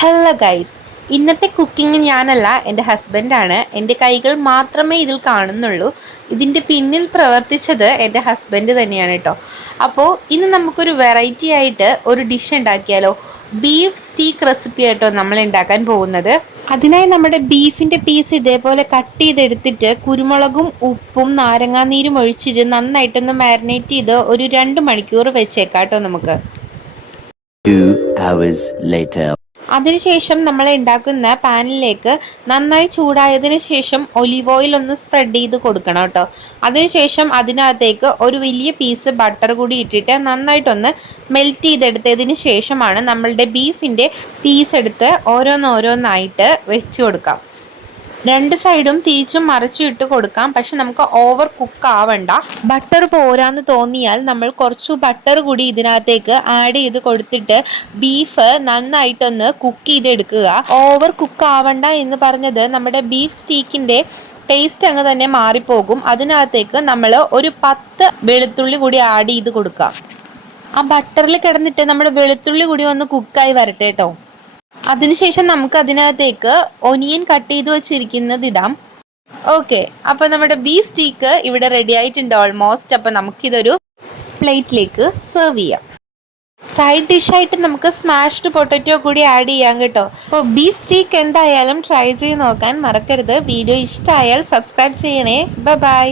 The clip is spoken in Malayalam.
ഹലോ ഗൈസ്, ഇന്നത്തെ കുക്കിംഗ് ഞാനല്ല, എൻ്റെ ഹസ്ബൻഡാണ്. എൻ്റെ കൈകൾ മാത്രമേ ഇതിൽ കാണുന്നുള്ളൂ. ഇതിൻ്റെ പിന്നിൽ പ്രവർത്തിച്ചത് എൻ്റെ ഹസ്ബൻഡ് തന്നെയാണ് കേട്ടോ. അപ്പോൾ ഇന്ന് നമുക്കൊരു വെറൈറ്റി ആയിട്ട് ഒരു ഡിഷ് ഉണ്ടാക്കിയാലോ. ബീഫ് സ്റ്റീക്ക് റെസിപ്പി ആയിട്ടോ നമ്മൾ ഉണ്ടാക്കാൻ പോകുന്നത്. അതിനായി നമ്മുടെ ബീഫിൻ്റെ പീസ് ഇതേപോലെ കട്ട് ചെയ്തെടുത്തിട്ട് കുരുമുളകും ഉപ്പും നാരങ്ങാനീരും ഒഴിച്ചിട്ട് നന്നായിട്ടൊന്ന് മാരിനേറ്റ് ചെയ്ത് ഒരു 2 മണിക്കൂർ വെച്ചേക്കാം കേട്ടോ നമുക്ക്. 2 hours later. അതിനുശേഷം നമ്മൾ ഉണ്ടാക്കുന്ന പാനിലേക്ക് നന്നായി ചൂടായതിനു ശേഷം ഒലിവ് ഓയിൽ ഒന്ന് സ്പ്രെഡ് ചെയ്ത് കൊടുക്കണം കേട്ടോ. അതിനുശേഷം അതിനകത്തേക്ക് ഒരു വലിയ പീസ് ബട്ടർ കൂടി ഇട്ടിട്ട് നന്നായിട്ടൊന്ന് മെൽറ്റ് ചെയ്തെടുത്തതിന് ശേഷമാണ് നമ്മളുടെ ബീഫിൻ്റെ പീസ് എടുത്ത് ഓരോന്നോരോന്നായിട്ട് വെച്ച് കൊടുക്കാം. 2 സൈഡും തിരിച്ചും മറിച്ചും ഇട്ട് കൊടുക്കാം. പക്ഷെ നമുക്ക് ഓവർ കുക്ക് ആവണ്ട. ബട്ടർ പോരാന്ന് തോന്നിയാൽ നമ്മൾ കുറച്ചു ബട്ടർ കൂടി ഇതിനകത്തേക്ക് ആഡ് ചെയ്ത് കൊടുത്തിട്ട് ബീഫ് നന്നായിട്ടൊന്ന് കുക്ക് ചെയ്തെടുക്കുക. ഓവർ കുക്ക് ആവണ്ട എന്ന് പറഞ്ഞത് നമ്മുടെ ബീഫ് സ്റ്റീക്കിൻ്റെ ടേസ്റ്റ് അങ്ങ് തന്നെ മാറിപ്പോകും. അതിനകത്തേക്ക് നമ്മൾ ഒരു 10 വെളുത്തുള്ളി കൂടി ആഡ് ചെയ്ത് കൊടുക്കുക. ആ ബട്ടറിൽ കിടന്നിട്ട് നമ്മുടെ വെളുത്തുള്ളി കൂടി ഒന്ന് കുക്കായി വരട്ടെ കേട്ടോ. അതിനുശേഷം നമുക്ക് അതിനകത്തേക്ക് ഒനിയൻ കട്ട് ചെയ്ത് വെച്ചിരിക്കുന്നത് ഇടാം. ഓക്കെ, അപ്പോൾ നമ്മുടെ ബീഫ് സ്റ്റീക്ക് ഇവിടെ റെഡി ആയിട്ടുണ്ട് ഓൾമോസ്റ്റ്. അപ്പോൾ നമുക്കിതൊരു പ്ലേറ്റിലേക്ക് സെർവ് ചെയ്യാം. സൈഡ് ഡിഷായിട്ട് നമുക്ക് സ്മാഷ്ഡ് പൊട്ടറ്റോ കൂടി ആഡ് ചെയ്യാം കേട്ടോ. അപ്പോൾ ബീഫ് സ്റ്റീക്ക് എന്തായാലും ട്രൈ ചെയ്ത് നോക്കാൻ മറക്കരുത്. വീഡിയോ ഇഷ്ടമായാൽ സബ്സ്ക്രൈബ് ചെയ്യണേ. ബൈ.